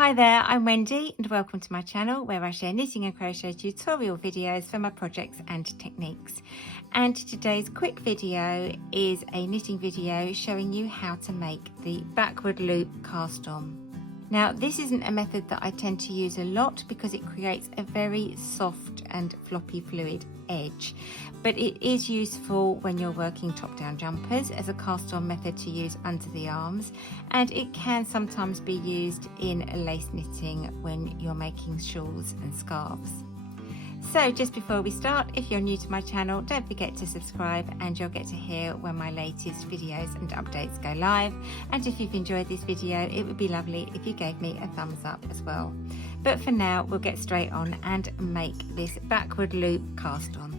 Hi there, I'm Wendy and welcome to my channel where I share knitting and crochet tutorial videos for my projects and techniques. And today's quick video is a knitting video showing you how to make the backward loop cast on. Now this isn't a method that I tend to use a lot because it creates a very soft and floppy fluid edge, but it is useful when you're working top down jumpers as a cast on method to use under the arms, and it can sometimes be used in lace knitting when you're making shawls and scarves. So just before we start, if you're new to my channel, don't forget to subscribe and you'll get to hear when my latest videos and updates go live. And if you've enjoyed this video, it would be lovely if you gave me a thumbs up as well. But for now, we'll get straight on and make this backward loop cast on.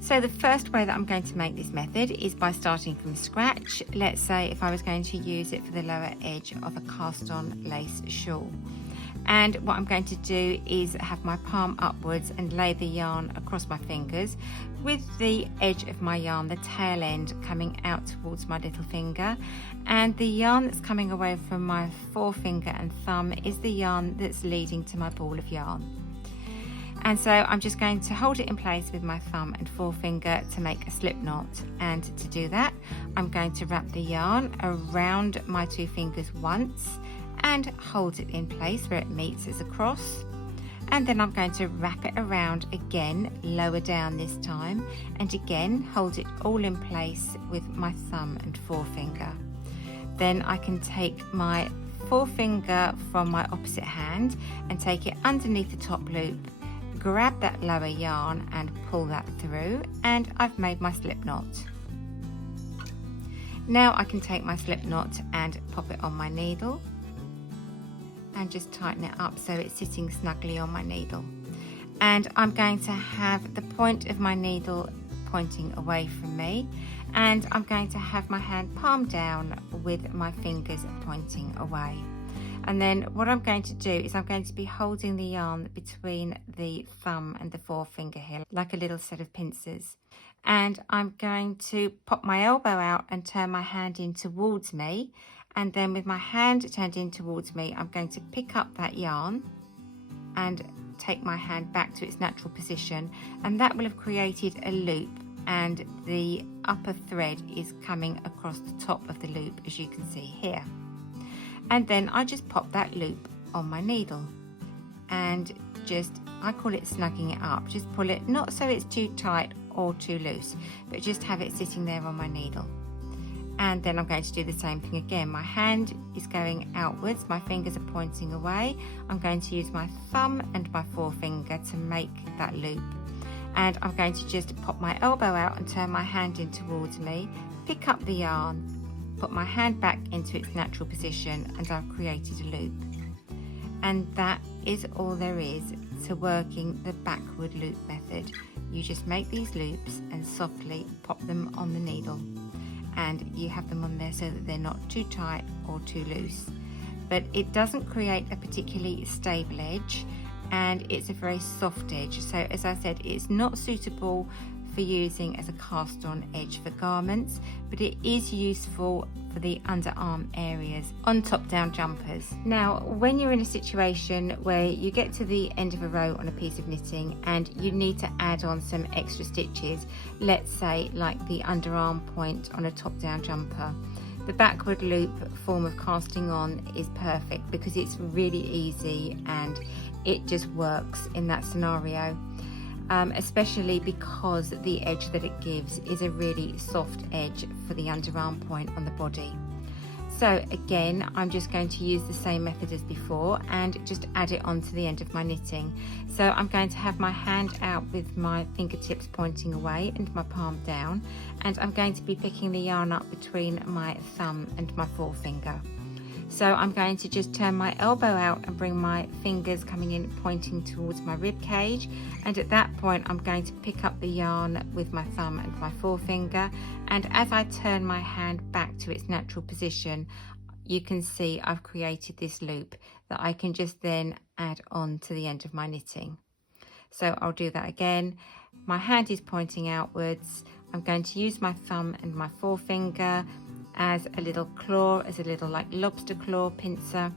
So the first way that I'm going to make this method is by starting from scratch. Let's say if I was going to use it for the lower edge of a cast on lace shawl. And what I'm going to do is have my palm upwards and lay the yarn across my fingers with the edge of my yarn, the tail end, coming out towards my little finger, and the yarn that's coming away from my forefinger and thumb is the yarn that's leading to my ball of yarn. And so I'm just going to hold it in place with my thumb and forefinger to make a slip knot, and to do that I'm going to wrap the yarn around my two fingers once and hold it in place where it meets as a cross, and then I'm going to wrap it around again, lower down this time, and again hold it all in place with my thumb and forefinger. Then I can take my forefinger from my opposite hand and take it underneath the top loop, grab that lower yarn and pull that through, and I've made my slip knot. Now I can take my slip knot and pop it on my needle and just tighten it up so it's sitting snugly on my needle. And I'm going to have the point of my needle pointing away from me, and I'm going to have my hand palm down with my fingers pointing away. And then what I'm going to do is I'm going to be holding the yarn between the thumb and the forefinger here like a little set of pincers, and I'm going to pop my elbow out and turn my hand in towards me, and then with my hand turned in towards me I'm going to pick up that yarn and take my hand back to its natural position, and that will have created a loop, and the upper thread is coming across the top of the loop as you can see here. And then I just pop that loop on my needle and I call it snugging it up. Just pull it, not so it's too tight or too loose, but just have it sitting there on my needle. And then I'm going to do the same thing again. My hand is going outwards, my fingers are pointing away. I'm going to use my thumb and my forefinger to make that loop. And I'm going to just pop my elbow out and turn my hand in towards me, pick up the yarn, put my hand back into its natural position, and I've created a loop. And that is all there is to working the backward loop method. You just make these loops and softly pop them on the needle, and you have them on there so that they're not too tight or too loose. But it doesn't create a particularly stable edge, and it's a very soft edge. So as I said, it's not suitable for using as a cast on edge for garments, but it is useful for the underarm areas on top down jumpers. Now when you're in a situation where you get to the end of a row on a piece of knitting and you need to add on some extra stitches, let's say like the underarm point on a top down jumper, the backward loop form of casting on is perfect because it's really easy and it just works in that scenario. Especially because the edge that it gives is a really soft edge for the underarm point on the body. So again, I'm just going to use the same method as before and just add it on to the end of my knitting. So I'm going to have my hand out with my fingertips pointing away and my palm down, and I'm going to be picking the yarn up between my thumb and my forefinger. So I'm going to just turn my elbow out and bring my fingers coming in pointing towards my rib cage, and at that point I'm going to pick up the yarn with my thumb and my forefinger, and as I turn my hand back to its natural position you can see I've created this loop that I can just then add on to the end of my knitting. So I'll do that again. My hand is pointing outwards. I'm going to use my thumb and my forefinger as a little claw, as a little like lobster claw pincer,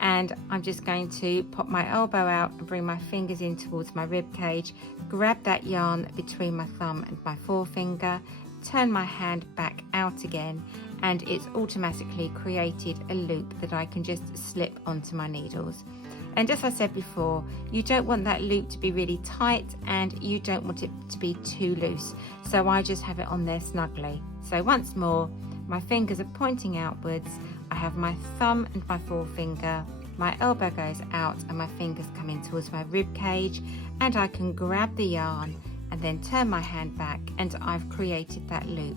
and I'm just going to pop my elbow out and bring my fingers in towards my rib cage, grab that yarn between my thumb and my forefinger, turn my hand back out again, and it's automatically created a loop that I can just slip onto my needles. And as I said before, you don't want that loop to be really tight and you don't want it to be too loose, so I just have it on there snugly. So once more, my fingers are pointing outwards, I have my thumb and my forefinger, my elbow goes out and my fingers come in towards my rib cage, and I can grab the yarn and then turn my hand back, and I've created that loop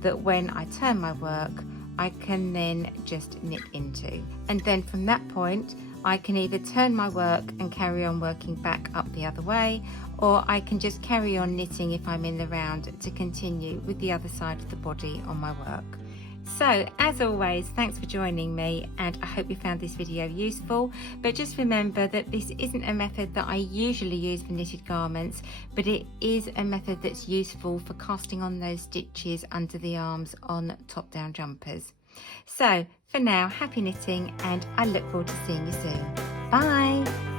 that when I turn my work I can then just knit into. And then from that point I can either turn my work and carry on working back up the other way, or I can just carry on knitting if I'm in the round to continue with the other side of the body on my work. So as always, thanks for joining me, and I hope you found this video useful. But just remember that this isn't a method that I usually use for knitted garments, but it is a method that's useful for casting on those stitches under the arms on top-down jumpers. So for now, happy knitting, and I look forward to seeing you soon. Bye!